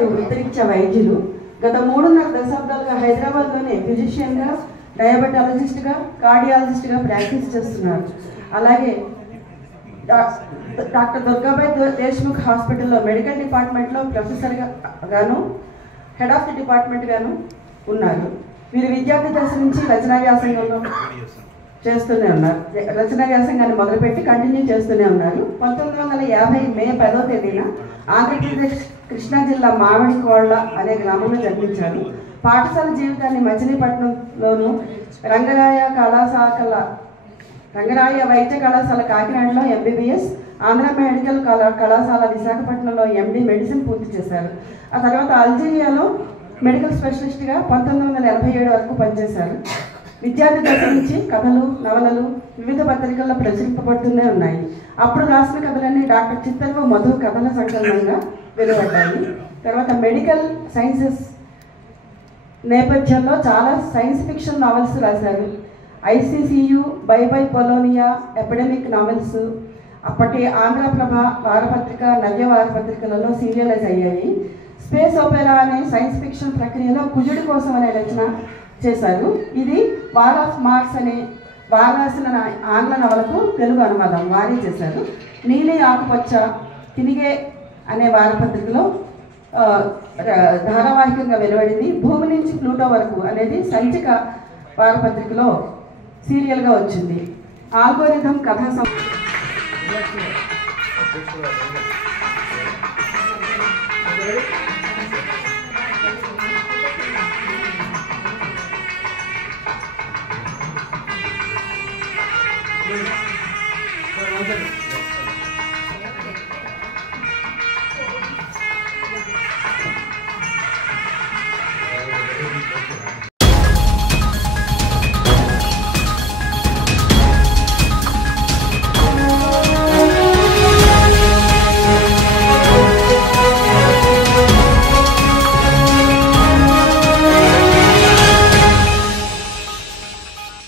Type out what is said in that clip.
వారు వృత్తిరీత్యా వైద్యులు. గత 3.5 దశాబ్దాలుగా హైదరాబాద్లోనే ఫిజిషియన్గా, డయాబెటాలజిస్ట్గా, కార్డియాలజిస్ట్గా ప్రాక్టీస్ చేస్తున్నారు. అలాగే డాక్టర్ దుర్గాబాయ్ దేశ్ముఖ్ హాస్పిటల్లో మెడికల్ డిపార్ట్మెంట్లో ప్రొఫెసర్గా గాను, హెడ్ ఆఫ్ ది డిపార్ట్మెంట్ గాను ఉన్నారు. వీరు విద్యార్థి దశ నుంచి రచనా వ్యాసంగంలో చేస్తూనే ఉన్నారు. రచనా వ్యాసంగాన్ని మొదలుపెట్టి కంటిన్యూ చేస్తూనే ఉన్నారు. 1950 మే 10వ తేదీన ఆంధ్రప్రదేశ్ కృష్ణా జిల్లా మామిడికోళ్ల అనే గ్రామంలో జన్మించారు. పాఠశాల జీవితాన్ని మచిలీపట్నంలోను, రంగరాయ వైద్య కళాశాల కాకినాడలో MBBS, ఆంధ్ర మెడికల్ కళాశాల విశాఖపట్నంలో MD మెడిసిన్ పూర్తి చేశారు. ఆ తర్వాత అల్జీరియాలో మెడికల్ స్పెషలిస్ట్గా 1987 వరకు పనిచేశారు. విద్యార్థి దశ నుంచి కథలు, నవలలు వివిధ పత్రికల్లో ప్రచురింపబడుతూనే ఉన్నాయి. అప్పుడు రాసిన కథలన్నీ డాక్టర్ చిత్తర్వ మధు కథల సంకలనంగా వెలువడ్డాయి. తర్వాత మెడికల్ సైన్సెస్ నేపథ్యంలో చాలా సైన్స్ ఫిక్షన్ నావెల్స్ రాశారు. ICCU, బై పొలోనియా, ఎపిడమిక్ నావెల్స్ అప్పటి ఆంధ్రప్రభ వారపత్రిక, నవ్య వారపత్రికలలో సీరియలైజ్ అయ్యాయి. స్పేస్ ఓపెరా అనే సైన్స్ ఫిక్షన్ ప్రక్రియలో కుజుడి కోసం అనే రచన చేశారు. ఇది వార్ ఆఫ్ మార్స్ అనే వారు రాసిన ఆంగ్ల నవలకు తెలుగు అనువాదం వారీ చేశారు. నీలి ఆకుపచ్చ, తినిగే అనే వారపత్రికలో ధారావాహికంగా వెలువడింది. భూమి నుంచి ప్లూటో వరకు అనేది సంచిక వారపత్రికలో సీరియల్గా వచ్చింది. ఆల్గోరిథం కథా Gracias.